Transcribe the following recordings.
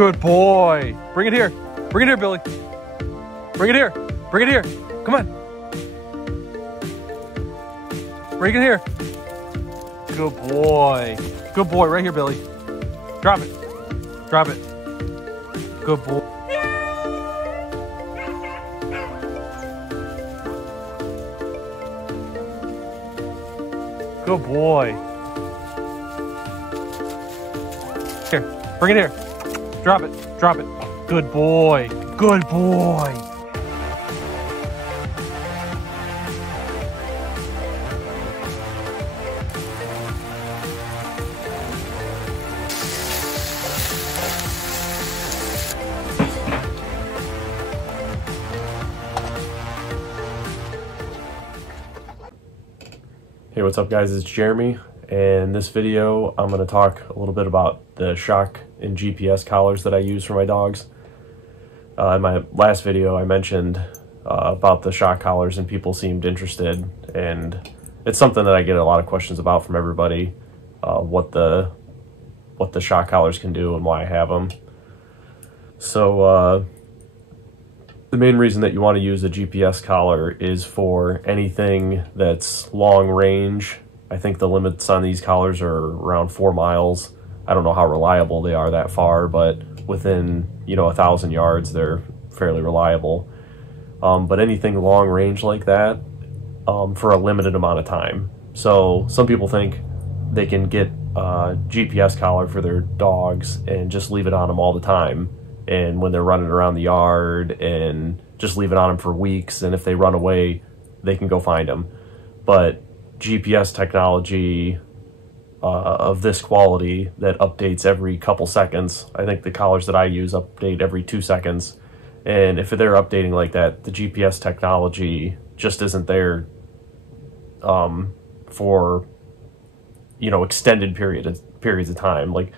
Good boy. Bring it here. Bring it here, Billy. Bring it here. Bring it here. Come on. Bring it here. Good boy. Good boy. Right here, Billy. Drop it. Drop it. Good boy. Good boy. Here. Bring it here. Drop it. Drop it. Good boy. Good boy. Hey, what's up guys, it's Jeremy, and in this video I'm going to talk a little bit about the shock and GPS collars that I use for my dogs. In my last video I mentioned about the shock collars and people seemed interested, and it's something that I get a lot of questions about from everybody, what the shock collars can do and why I have them. So the main reason that you want to use a GPS collar is for anything that's long range. I think the limits on these collars are around 4 miles. I don't know how reliable they are that far, but within, 1,000 yards, they're fairly reliable. But anything long range like that, for a limited amount of time. So some people think they can get a GPS collar for their dogs and just leave it on them all the time. And when they're running around the yard, and just leave it on them for weeks, and if they run away, they can go find them. But GPS technology of this quality that updates every couple seconds, I think the collars that I use update every 2 seconds, and if they're updating like that, the GPS technology just isn't there for extended periods of time. Like,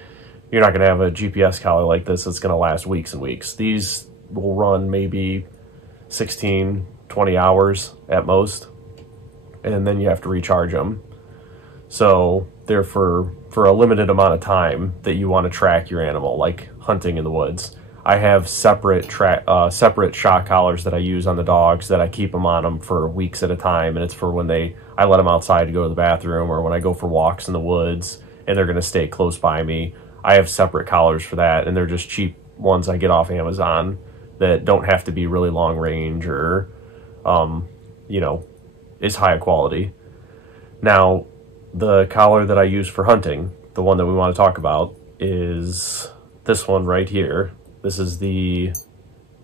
you're not going to have a GPS collar like this that's going to last weeks and weeks. These will run maybe 16, 20 hours at most, and then you have to recharge them. So they're for a limited amount of time that you want to track your animal, like hunting in the woods. I have separate shock collars that I use on the dogs that I keep them on them for weeks at a time, and it's for when I let them outside to go to the bathroom, or when I go for walks in the woods and they're going to stay close by me. I have separate collars for that, and they're just cheap ones I get off Amazon that don't have to be really long range or, is high quality. Now, the collar that I use for hunting, the one that we want to talk about, is this one right here. This is the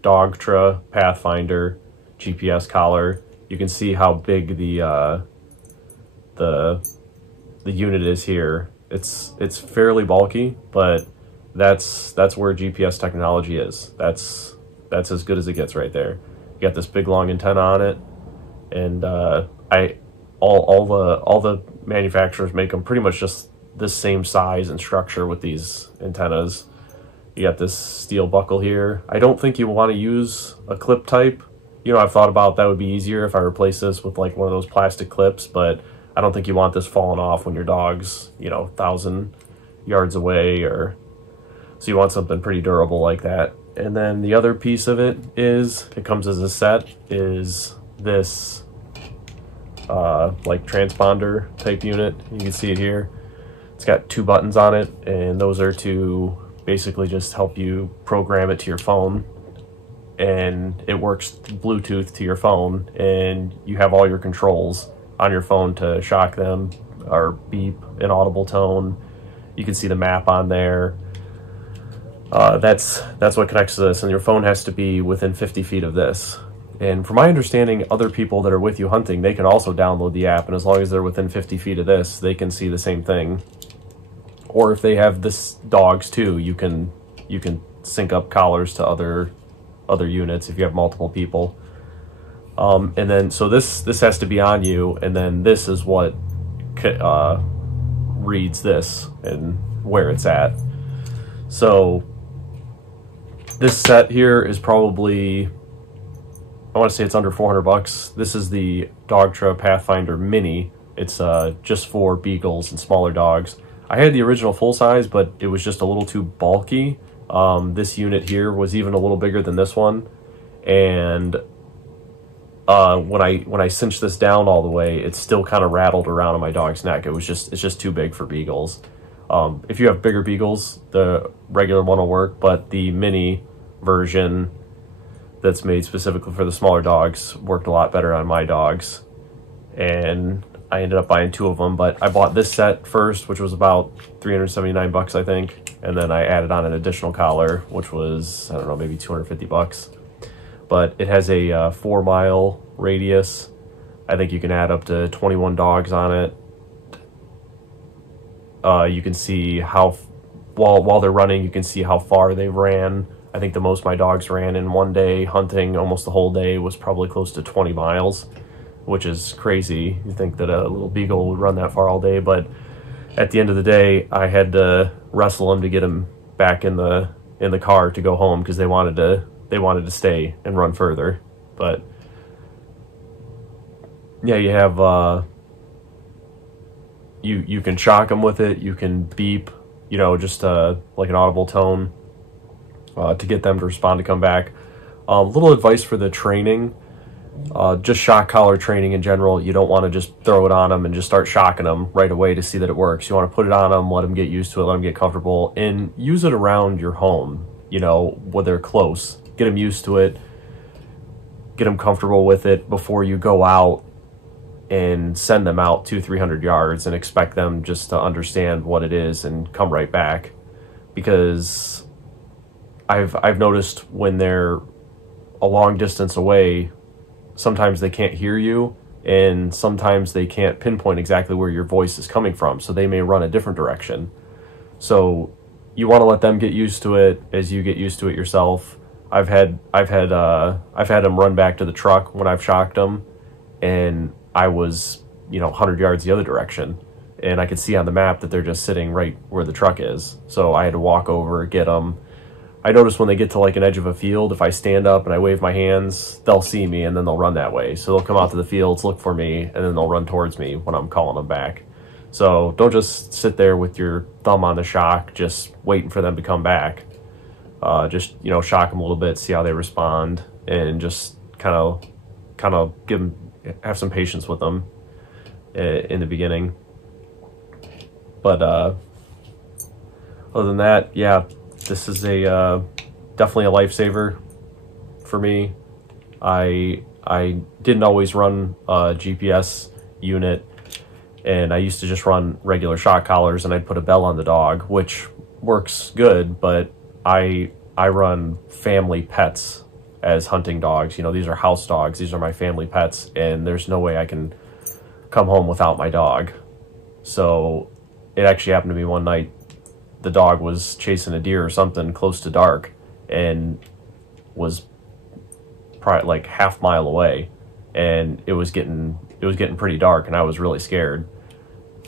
Dogtra Pathfinder GPS collar. You can see how big the unit is here. It's fairly bulky, but that's where GPS technology is. That's as good as it gets right there. You got this big long antenna on it, and all the manufacturers make them pretty much just this same size and structure with these antennas. You got this steel buckle here. I don't think you want to use a clip type. I've thought about that would be easier if I replace this with like one of those plastic clips, but I don't think you want this falling off when your dog's, 1,000 yards away, or so you want something pretty durable like that. And then the other piece of it comes as a set, is this like transponder type unit. You can see it here. It's got 2 buttons on it, and those are to basically just help you program it to your phone, and it works Bluetooth to your phone, and you have all your controls on your phone to shock them or beep an audible tone. You can see the map on there. That's what connects to this, and your phone has to be within 50 feet of this. And from my understanding, other people that are with you hunting, they can also download the app, and as long as they're within 50 feet of this, they can see the same thing. Or if they have this dogs too, you can sync up collars to other units if you have multiple people. And then, so this has to be on you, and then this is what reads this and where it's at. So this set here is probably, I want to say it's under 400 bucks. This is the Dogtra Pathfinder Mini. It's just for Beagles and smaller dogs. I had the original full size, but it was just a little too bulky, This unit here was even a little bigger than this one, and when I cinched this down all the way, it still kind of rattled around on my dog's neck. It's just too big for Beagles. If you have bigger Beagles, the regular one will work, but the mini version that's made specifically for the smaller dogs worked a lot better on my dogs, and I ended up buying 2 of them. But I bought this set first, which was about $379 I think, and then I added on an additional collar, which was, I don't know, maybe $250. But it has a 4-mile radius. I think you can add up to 21 dogs on it. You can see how, while they're running, you can see how far they ran. I think the most my dogs ran in one day hunting, almost the whole day, was probably close to 20 miles, which is crazy. You think that a little beagle would run that far all day, but at the end of the day, I had to wrestle them to get them back in the car to go home, because they wanted to stay and run further. But yeah, you have you can shock them with it. You can beep, just like an audible tone to get them to respond to come back. Little advice for the training, just shock collar training in general. You don't want to just throw it on them and just start shocking them right away to see that it works. You want to put it on them, let them get used to it, let them get comfortable, and use it around your home, when they're close. Get them used to it, get them comfortable with it before you go out and send them out 200-300 yards and expect them just to understand what it is and come right back. Because I've noticed when they're a long distance away, sometimes they can't hear you, and sometimes they can't pinpoint exactly where your voice is coming from, so they may run a different direction. So you want to let them get used to it as you get used to it yourself. I've had them run back to the truck when I've shocked them, and I was 100 yards the other direction, and I could see on the map that they're just sitting right where the truck is. So I had to walk over, get them. I notice when they get to like an edge of a field, if I stand up and I wave my hands, they'll see me and then they'll run that way. So they'll come out to the fields, look for me, and then they'll run towards me when I'm calling them back. So don't just sit there with your thumb on the shock, just waiting for them to come back. Just shock them a little bit, see how they respond, and just kind of have some patience with them in the beginning. But other than that, yeah, this is definitely a lifesaver for me. I didn't always run a GPS unit, and I used to just run regular shock collars, and I'd put a bell on the dog, which works good, but I run family pets as hunting dogs. These are house dogs. These are my family pets, and there's no way I can come home without my dog. So it actually happened to me one night. The dog was chasing a deer or something close to dark, and was probably like half mile away, and it was getting pretty dark, and I was really scared.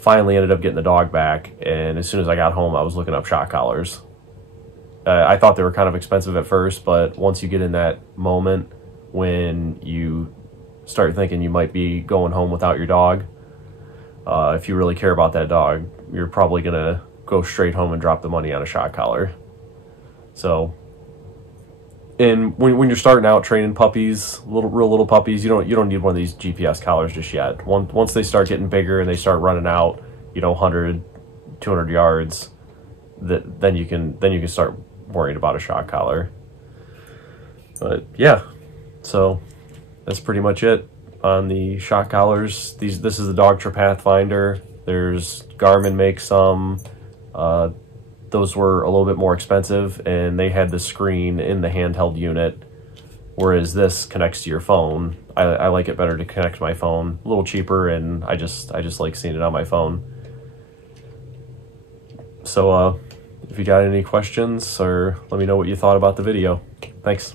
Finally ended up getting the dog back, and as soon as I got home, I was looking up shock collars. I thought they were kind of expensive at first, but once you get in that moment when you start thinking you might be going home without your dog, if you really care about that dog, you're probably gonna go straight home and drop the money on a shock collar. So, and when you're starting out training puppies, real little puppies, you don't need one of these GPS collars just yet. Once they start getting bigger and they start running out, 100, 200 yards, then you can start worrying about a shock collar. But yeah, so that's pretty much it on the shock collars. This is the Dogtra Pathfinder. There's Garmin makes some. Those were a little bit more expensive, and they had the screen in the handheld unit, whereas this connects to your phone. I like it better to connect to my phone. A little cheaper, and I just like seeing it on my phone. So if you got any questions, or let me know what you thought about the video. Thanks.